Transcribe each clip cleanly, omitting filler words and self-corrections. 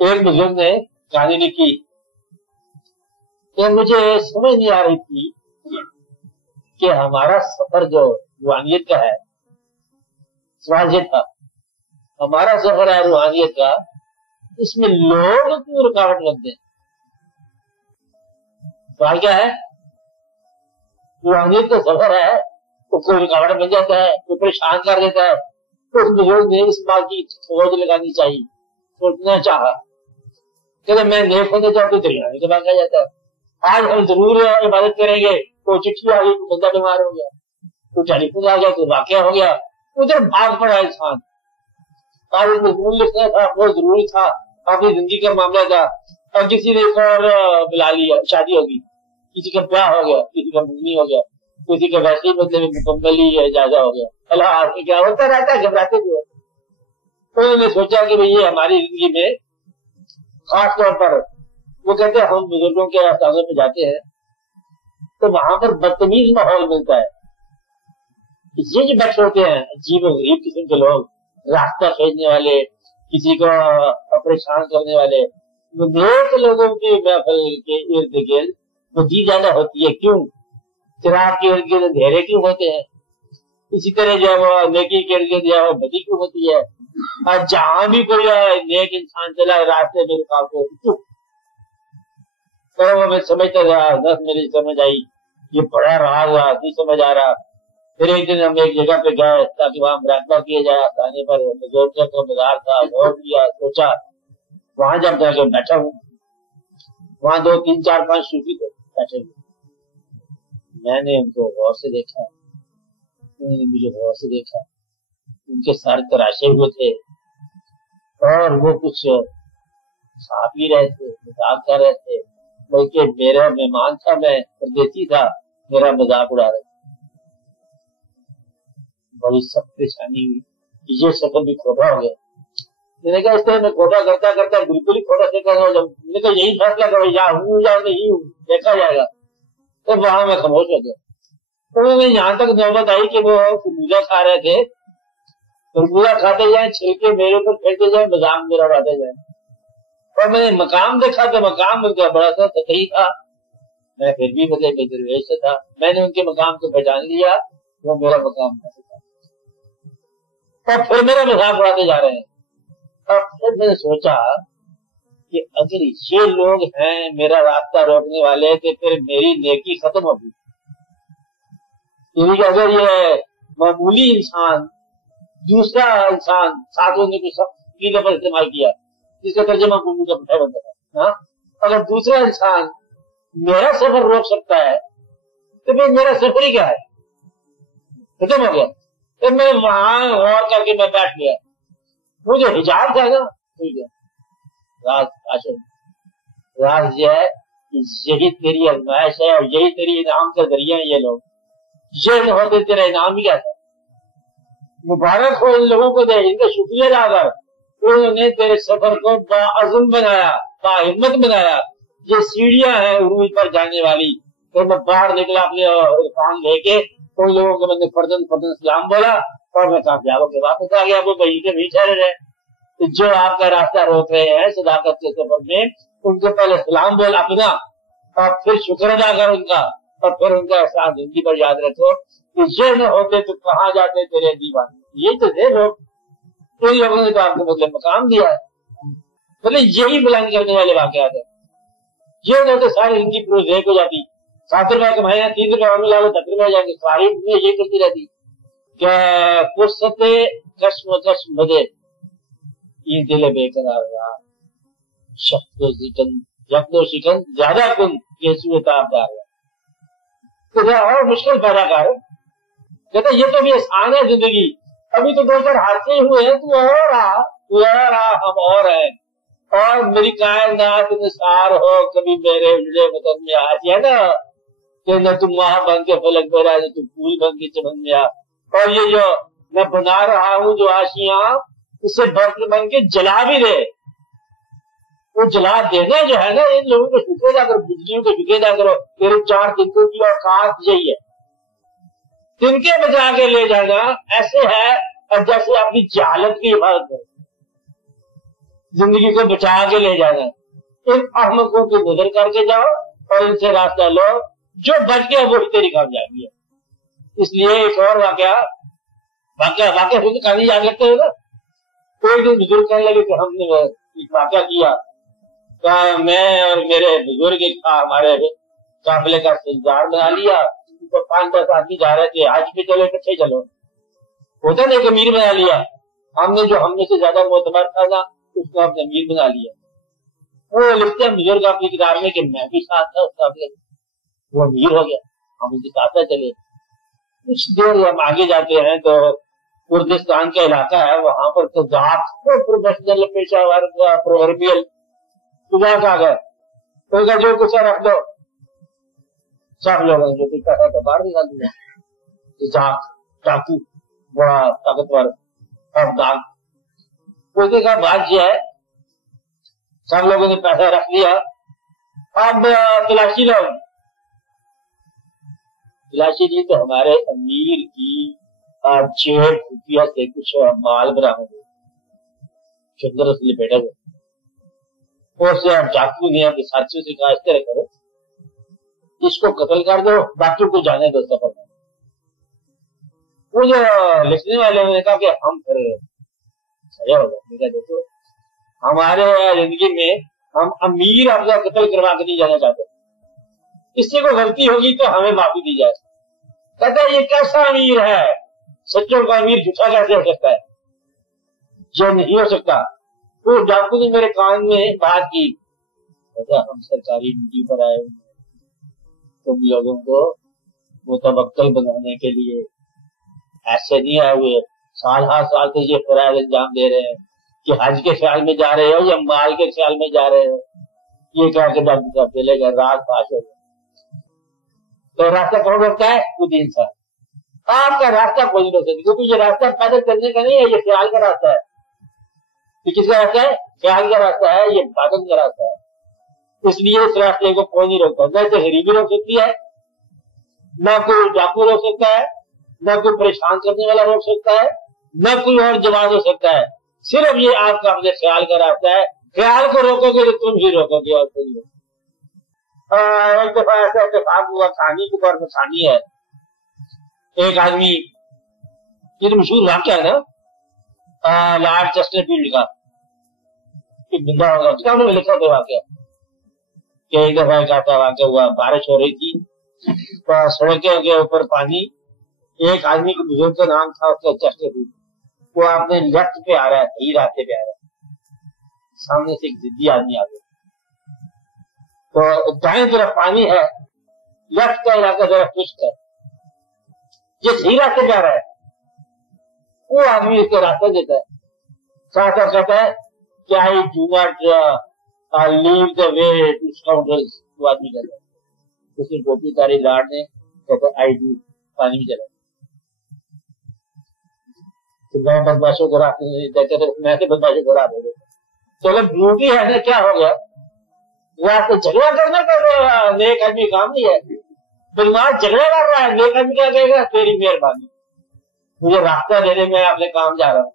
ایک بزرگ نے کہانی لکھی کہ مجھے سمجھ نہیں آ رہی تھی کہ ہمارا سفر جو روحانیت کا ہے، سوال یہ تھا ہمارا سفر ہے روحانیت کا، اس میں لوگ کیوں رکاوٹ بنتے ہیں؟ سوال کیا ہے؟ روحانیت کا سفر ہے تو کوئی رکاوٹ بن جاتا ہے، کوئی پریشان کر دیتا ہے، تو اس بزرگ نے اس بات کی سوچ لگانی چاہیے، سوچنا چاہا کہ میں نیک ہونے جاؤں تو دریانے کے بعد آ جاتا ہے۔ آج ہم ضرور عبادت کریں گے، کوئی چٹھی آ گئی، کوئی بندہ بیمار ہو گیا، کوئی ٹیلی فون آ گیا، کوئی واقعہ ہو گیا، ادھر بھاگ پڑا انسان۔ آج اس میں ضرور لکھنا تھا، بہت ضروری تھا، اپنی زندگی کا معاملہ تھا، اور کسی نے ایک اور بلا لیا، شادی ہوگی، کسی کا بیاہ ہو گیا، کسی کا منگنی ہو گیا، کسی کا ویسے ہی مطلب مکمل ہی اجازہ ہو گیا، اللہ کیا ہوتا رہتا ہے، گھبراتے ہوئے۔ انہوں نے سوچا کہ بھئی یہ ہماری زندگی میں خاص طور پر وہ کہتے ہیں ہم بزرگوں کے استاذوں پہ جاتے ہیں تو وہاں پر بدتمیز ماحول ملتا ہے۔ یہ جو بیٹھے ہوتے ہیں عجیب و غریب قسم کے لوگ، راستہ کھینچنے والے، کسی کو پریشان کرنے والے، نیک لوگوں کی محفل کے ارد گرد بدی زیادہ ہوتی ہے۔ کیوں؟ چراغ کے ارد گرد اندھیرے کیوں ہوتے ہیں؟ اسی طرح جو وہ نیکی کے ارد گرد جو ہے بدی کیوں ہوتی ہے؟ اور جہاں بھی کوئی نیک انسان چلا راستے میں رکاوٹ ہوتی کیوں؟ تو میں سمجھتا رہا، بس میری سمجھ آئی، یہ بڑا راز نہیں سمجھ آ رہا۔ پھر ایک دن ہم ایک جگہ پہ گئے تاکہ وہاں مراقبہ کیا جائے، آنے پر بزرگوں کا مزار تھا، غور کیا، سوچا۔ وہاں جب جا کے بیٹھا ہوں، وہاں 2 3 4 5 صوفی تھے بیٹھے ہوئے، میں نے ان کو غور سے دیکھا، انہوں نے مجھے غور سے دیکھا، ان کے سر تراشے ہوئے تھے اور وہ کچھ کھا پی رہے تھے، مذاق کر رہے تھے، بلکہ میرا مہمان تھا، میں پردیسی تھا، میرا مذاق اڑا رہے تھے۔ بڑی سخت پریشانی ہوئی، یہ سفر بھی کھوٹا ہو گیا۔ میں نے کہا اس طرح میں کھوٹا کرتا کرتا بالکل ہی کھوٹا سے کر رہا ہوں، میں نے کہا یہی فیصلہ کرو، یا ہوں یا نہیں ہوں، دیکھا جائے گا۔ تو وہاں میں خاموش ہو گیا۔ انہوں نے یہاں تک نوبت آئی کہ وہ خربوزہ کھا رہے تھے، خربوزہ کھاتے جائیں، چھلکے میرے اوپر پھینکتے جائیں، مذاق میرا اڑاتے جائیں، اور میں نے مقام دیکھا تو مقام ان کا بڑا سا سطحی تھا، میں پھر بھی مطلب درویش سے تھا، میں نے ان کے مقام کو پہچان لیا، وہ میرا مقام تھا، اور پھر میرا مذاق اڑاتے جا رہے ہیں۔ اور پھر میں نے سوچا کہ اگر یہ لوگ ہیں میرا راستہ روکنے والے تو پھر میری نیکی ختم ہوگی۔ یعنی کہ اگر یہ معمولی انسان، دوسرا انسان، ساتھوں نے کچھ کی لفظ استعمال کیا جس کا ترجمہ معمولی کا پٹھا بنتا ہے، اگر دوسرا انسان میرا سفر روک سکتا ہے تو پھر میرا سفر ہی کیا ہے، ختم ہو گیا۔ پھر میں وہاں غور کر کے میں بیٹھ گیا، وہ جو حجاب تھا نا ٹھیک ہے، راز یہ ہے کہ یہی تیری آزمائش ہے اور یہی تیری انعام کا ذریعہ ہے۔ یہ لوگ یہ نہ ہوتے تیرا انعام ہی کیا تھا؟ مبارک ہو ان لوگوں کو دے، ان کا شکریہ ادا کر، انہوں نے تیرے سفر کو باعزم بنایا، باہمت بنایا۔ یہ سیڑھیاں ہیں عروج پر جانے والی۔ تو میں باہر نکلا اپنے عرفان لے کے، ان لوگوں کو میں نے فردن سلام بولا اور میں کامیاب ہو کے واپس آ گیا۔ وہ وہیں کے بھی ٹھہرے رہے، جو آپ کا راستہ روک رہے ہیں صداقت کے سفر میں، ان کو پہلے سلام بول اپنا، اور پھر شکر ادا کر ان کا، اور پھر ان کا احسان زندگی پر یاد رکھو کہ یہ نہ ہوتے تو کہاں جاتے تیرے دیوان۔ یہ تو تھے لوگ، ان لوگوں نے تو آپ کو مطلب مقام دیا ہے، مطلب یہی بلند کرنے والے واقعات ہیں۔ یہ نہ تو ساری زندگی پروز ایک ہو جاتی، 7 روپے کمائے 3 روپے اور ملا 10 روپے جائیں گے، ساری دنیا یہ کرتی رہتی کہ فرصت کشمکش بدے یہ دل بے قرار رہا، شخص و شکن جفت و شکن زیادہ کن یہ سوء تابدار ہے، تو اور مشکل پیدا کر۔ کہتا یہ تو بھی آسان ہے زندگی، ابھی تو 2-4 حادثے ہوئے ہیں، تو اور ہم اور ہیں، اور میری کائنات نثار ہو کبھی میرے اجڑے وطن میں آج ہے نا کہ نہ تم وہاں بن کے فلک پہ رہا، نہ تم پھول بن کے چمن میں آ، اور یہ جو میں بنا رہا ہوں جو آشیاں، اسے برف بن کے جلا بھی دے۔ وہ جلا دینا جو ہے نا، ان لوگوں کو شکر ادا کرو، بجلیوں کو شکر ادا کرو، میرے 4 تنکوں کی اوقات یہی ہے۔ تنکے بجا کے لے جانا ایسے ہے اور جیسے اپنی جہالت کی حفاظت کرو، زندگی کو بچا کے لے جانا ہے۔ ان احمقوں کو گزر کر کے جاؤ اور ان سے راستہ لو، جو بچ گیا وہی تیری کامیابی ہے۔ اس لیے ایک اور واقعہ خود کہانی یاد رکھتے ہوگا۔ کوئی دن بزرگ کہنے لگے کہ ہم نے ایک واقعہ کیا، میں اور میرے بزرگ ہمارے قافلے کا سردار بنا لیا، 5-10 آدمی جا رہے تھے، آج بھی چلو اکٹھے چلو، ہوتا نا ایک امیر بنا لیا، ہم نے جو ہم میں سے زیادہ معتبر تھا نا اس کو ہم نے امیر بنا لیا۔ وہ لکھتے ہیں بزرگ اپنی کتاب میں کہ میں بھی ساتھ تھا اس قافلے میں، وہ امیر ہو گیا، ہم ان کے ساتھ چلے۔ کچھ دیر ہم آگے جاتے ہیں تو کردستان کا علاقہ ہے، وہاں پر تو پروفیشنل پیشہ ور پرووربیل آ گئے، تو جو کچھ رکھ دو، سب لوگوں نے جو کچھ ہے تو باہر نکال دیا۔ ڈاکو بڑا طاقتور افغان، اس نے کہا بات یہ ہے، سب لوگوں نے پیسہ رکھ لیا، اب تلاشی لو۔ تلاشی دی تو ہمارے امیر کی جیب خفیہ سے کچھ مال برآمد ہو کے اندر اس لپیٹا گیا، اور سے ڈاکو نے اپنے ساتھیوں سے کہا اس طرح کرو، اس کو قتل کر دو، باقی کو جانے دو سفر میں۔ وہ جو لکھنے والے نے کہا کہ ہم پھر دیکھو ہمارے زندگی میں ہم امیر افضل قتل کروا کے نہیں جانا چاہتے، اس سے کوئی غلطی ہوگی تو ہمیں معافی دی جائے۔ کہتا ہے یہ کیسا امیر ہے، سچوں کا امیر جھوٹا کیسے ہو سکتا ہے، جو نہیں ہو سکتا۔ تو ڈاکو نے میرے کان میں بات کی، کہتا ہم سرکاری ڈیوٹی پر آئے تم لوگوں کو متوکل بنانے کے لیے، ایسے نہیں آئے ہوئے سال ہر سال سے یہ فرائض انجام دے رہے ہیں کہ حج کے خیال میں جا رہے ہو یا مال کے خیال میں جا رہے ہو۔ یہ کہہ کے ڈاکو صاحب چلے گئے، رات پاس ہو گئے۔ تو راستہ کون روکتا ہے؟ خود انسان۔ آپ کا راستہ کوئی نہیں روک سکتا، کیونکہ یہ راستہ پیدل کرنے کا نہیں ہے، یہ خیال کا راستہ ہے۔ یہ کس کا راستہ ہے؟ خیال کا راستہ ہے، یہ باطن کا راستہ ہے۔ اس لیے اس راستے کو کوئی نہیں روکتا، نہ تو غریبی روک سکتی ہے، نہ کوئی ڈاکو روک سکتا ہے، نہ کوئی پریشان کرنے والا روک سکتا ہے، نہ کوئی اور جواز ہو سکتا ہے۔ صرف یہ آپ کا اپنے خیال کا راستہ ہے، خیال کو روکو گے تو تم ہی روکو گے اور کوئی نہیں۔ ایک دفعہ ایسا اتفاق ہوا، کہانی کے طور پر کہانی ہے، ایک آدمی، یہ تو مشہور واقعہ ہے نا لارڈ چیسٹرفیلڈ کا، ایک بندہ ہوگا کتابوں میں لکھا تھا واقعہ کہ ایک دفعہ ایک ایسا واقعہ ہوا، بارش ہو رہی تھی تو سڑکوں کے اوپر پانی، ایک آدمی کے بزرگ کا نام تھا اس کا چیسٹرفیلڈ، وہ اپنے لیفٹ پہ آ رہا ہے، صحیح راستے پہ آ رہا ہے، سامنے سے ایک ضدی آدمی آ گیا، تو دائیں طرف پانی ہے، لیفٹ کا علاقہ ذرا خشک ہے، یہ صحیح راستے پہ آ رہا ہے، وہ آدمی اس کو راستہ دیتا ہے، ساتھ ساتھ کہتا ہے کہ I do not leave the way to scoundrels، وہ آدمی کہتا ہے، اس نے ٹوپی تاری لارڈ نے کہتا ہے I do، پانی میں چلا، تو میں بدماشوں کو راستے نہیں دیتے تھے، میں سے بدماشوں کو راہ دے دیتا، چلو ڈیوٹی ہے نا، کیا ہو گیا، راستے جھگڑا کرنا کا نیک آدمی کام نہیں ہے، بدماش جھگڑا کر رہا ہے، نیک آدمی کیا کہے گا تیری مہربانی، مجھے راستہ دینے میں اپنے کام جا رہا ہوں،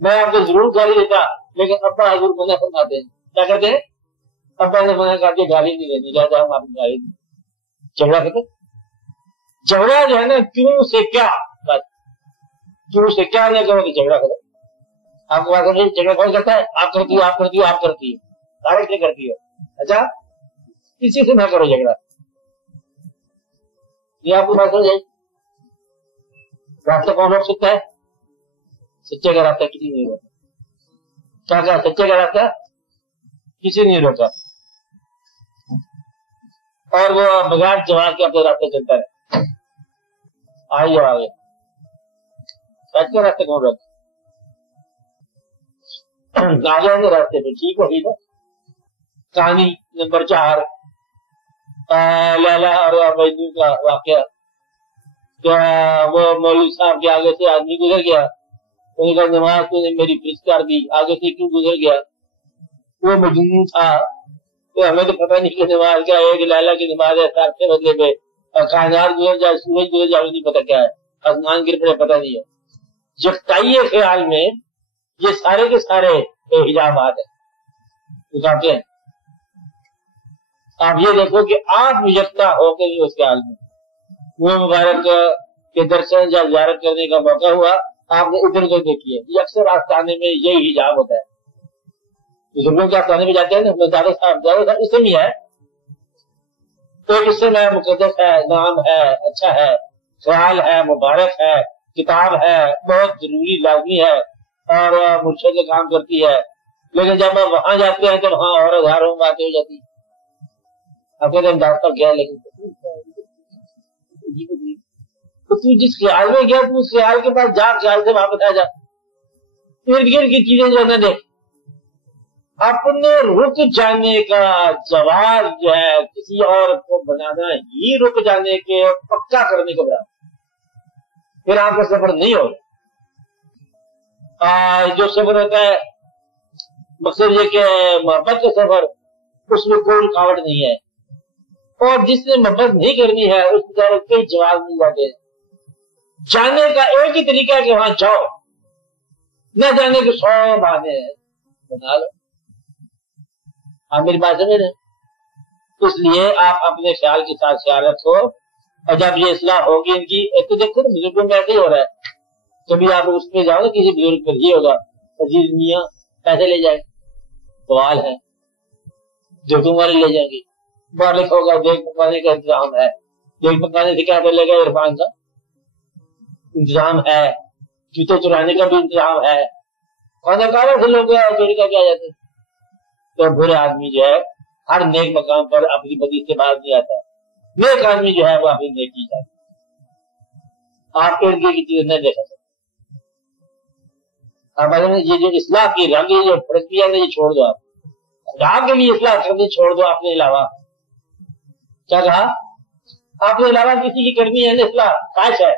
میں آپ کو ضرور گالی دیتا، لیکن ابا حضور منع فرماتے ہیں، کیا کرتے ہیں، ابا نے منع کر کے گالی نہیں دینی، لہٰذا ہم آپ کو گالی دیں، جھگڑا کرتے، جھگڑا جو ہے نا کیوں سے کیا، بس کیوں سے کیا نہیں کرو تو جھگڑا کرو، آپ کو بات کریں جھگڑا کون کرتا ہے، آپ کرتی ہو، آپ کرتی ہو، آپ کرتی ہے، ڈائریکٹ نہیں کرتی ہے، اچھا کسی سے نہ کرو جھگڑا، یہ آپ کو بات ہو جائے، راستہ کون روک سکتا ہے، سچے کا راستہ کسی نہیں روکا، کیا کہا سچے کا راستہ کسی نہیں روکا، اور وہ بغیر جواب کے اپنے راستے چلتا ہے، آئیے آگے، سچ کا راستہ کون روکا، آگے راستے پہ ٹھیک ہوگی نا۔ کہانی نمبر 4، لیلا اور مجنون کا واقعہ، وہ مولوی صاحب کے آگے سے آدمی گزر گیا، انہوں نے کہا نماز تو نے میری فرض کر دی، آگے سے کیوں گزر گیا، وہ مجنون تھا، تو ہمیں تو پتہ نہیں کہ نماز کیا ہے، ایک لیلا کی نماز ہے، ساتھ کے بدلے پہ کائنات گزر جائے، سورج گزر جائے، نہیں پتہ کیا ہے، آسمان گر پڑے پتہ نہیں ہے، یکتائی خیال میں یہ سارے کے سارے حجابات ہیں، اٹھاتے ہیں. آپ یہ دیکھو کہ آپ یکتا ہو کے بھی اس کے حال میں وہ مبارک کے درشن یا زیارت کرنے کا موقع ہوا, آپ نے ادھر ادھر دیکھی ہے. یہ اکثر آستانے میں یہی حجاب ہوتا ہے. بزرگوں کے آستانے میں جاتے ہیں نا, دادا صاحب اس میں ہے تو اس سے میں مقدس ہے, نام ہے, اچھا ہے, خیال ہے, مبارک ہے, کتاب ہے, بہت ضروری لازمی ہے اور مرشد کا کام کرتی ہے. لیکن جب ہم وہاں جاتے ہیں تو وہاں اور ہزاروں باتیں ہو جاتی. اب کہتے ہیں ڈاکٹر گیا لیکن تو جس خیال میں گیا تو اس خیال کے پاس جا, خیال سے واپس آ جا. ارد گرد کی چیزیں جو نہ دیکھ, اپنے رک جانے کا جواز جو ہے کسی اور کو بنانا ہی رک جانے کے پکا کرنے کے برابر. پھر آپ کا سفر نہیں ہوگا. جو سفر ہوتا ہے مقصد یہ کہ محبت کا سفر, اس میں کوئی رکاوٹ نہیں ہے. اور جس نے محبت نہیں کرنی ہے اس بیچارے کئی جواز نہیں جاتے. جانے کا ایک ہی طریقہ ہے کہ وہاں جاؤ, نہ جانے کے 100 بہانے ہیں, بنا لو. آپ میری بات سمجھ رہے ہیں؟ اس لیے آپ اپنے خیال کے ساتھ خیال رکھو, اور جب یہ اصلاح ہوگی ان کی, ایک تو دیکھو بزرگوں میں ایسے ہی ہو رہا ہے. کبھی آپ اس پہ جاؤ نا کسی بزرگ پر, یہ ہوگا عزیز میاں پیسے لے جائے, سوال ہے جو تمہارے لے جائیں گے. مالک ہوگا دیکھ پکانے کا انتظام ہے, دیکھ پکانے سے کیا لے گا, عرفان کا انتظام ہے, جوتے چرانے کا بھی انتظام ہے, کھانا کھانا سے لوگ چوری کا کیا جاتے. تو برے آدمی جو ہے ہر نیک مقام پر اپنی بدی سے باز نہیں آتا. نیک آدمی جو ہے وہ اپنی نیکی جاتا. آپ کے کی چیز نہیں دیکھا سکتے. یہ جو اصلاح کی رنگ جو پرکریا نے یہ چھوڑ دو. آپ خدا کے لیے اصلاح کرنی چھوڑ دو. اپنے علاوہ کیا کہا, اپنے علاوہ کسی کی کرنی ہے نا اصلاح, خواہش ہے,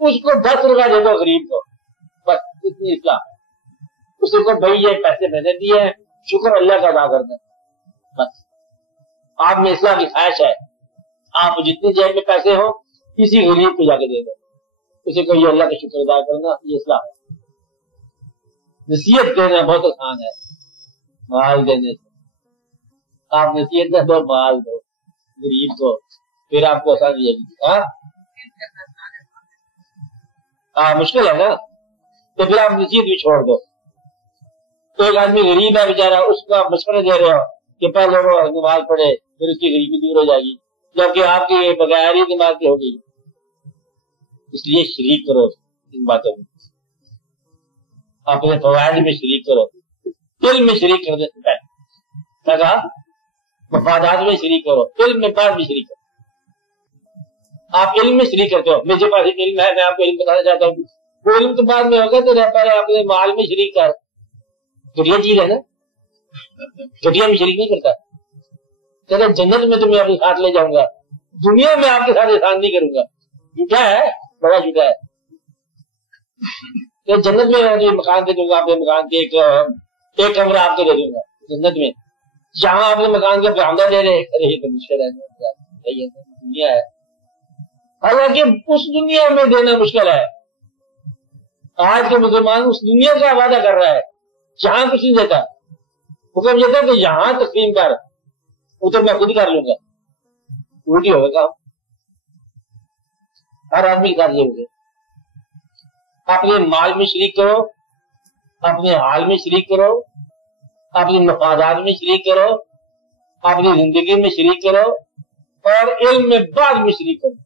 اس کو 10 روپیہ دے دو غریب کو, بس اتنی اصلاح. اس کو بھائی یہ پیسے میں نے دیے ہیں, شکر اللہ کا ادا کرنا, بس. آپ میں اصلاح کی خواہش ہے, آپ جتنی جیب میں پیسے ہو کسی غریب کو جا کے دے دو, اسے کو یہ اللہ کا شکر ادا کرنا, یہ اصلاح ہے. نصیحت دینا بہت آسان ہے مال دینے سے. آپ نصیحت نہ دو, مال دو غریب کو, پھر آپ کو آسانی ہے. مشکل ہے نا, تو پھر آپ نصیحت بھی چھوڑ دو. تو ایک آدمی غریب ہے بیچارہ, اس کو آپ مشورے دے رہے ہو کہ پہلے وہ نماز پڑھے پھر اس کی غریبی دور ہو جائے گی, جبکہ آپ کی بغیر ہی نماز کی ہو گئی. اس لیے شریک کرو ان باتوں میں, اپنے فوائد میں شریک کرو, علم میں شریک کرنے سے پہلے مفادات میں شریک کرو, علم میں بعد میں شریک کرو. آپ علم میں شریک کرتے ہو, میرے پاس علم ہے, میں آپ کو علم بتانا چاہتا ہوں, وہ علم تو بعد میں ہوگا, تو پہلے اپنے مال میں شریک کر. گھٹیا چیز ہے نا, گھٹیا میں شریک نہیں کرتا. کہتے جنت میں تمہیں اپنے ساتھ لے جاؤں گا, دنیا میں آپ کے ساتھ احسان نہیں کروں گا. جھوٹا ہے, بڑا جھوٹا ہے. تو جنت میں مکان دے دوں گا, اپنے مکان کے ایک کمرہ آپ کو دے دوں گا جنت میں. جہاں اپنے مکان کے برآمدہ دے رہے, ارے تو مشکل ہے, دنیا ہے. حالانکہ اس دنیا میں دینا مشکل ہے. آج کے مسلمان اس دنیا کا وعدہ کر رہا ہے جہاں کچھ نہیں دیتا. حکم یہ تھا کہ یہاں تقسیم کر, ادھر میں خود کر لوں گا. الٹی ہوگا کام. ہر آدمی کے ساتھ یہ ہوگا. اپنے مال میں شریک کرو, اپنے حال میں شریک کرو, اپنے مفادات میں شریک کرو, اپنی زندگی میں شریک کرو, اور علم میں بعد میں شریک کرو.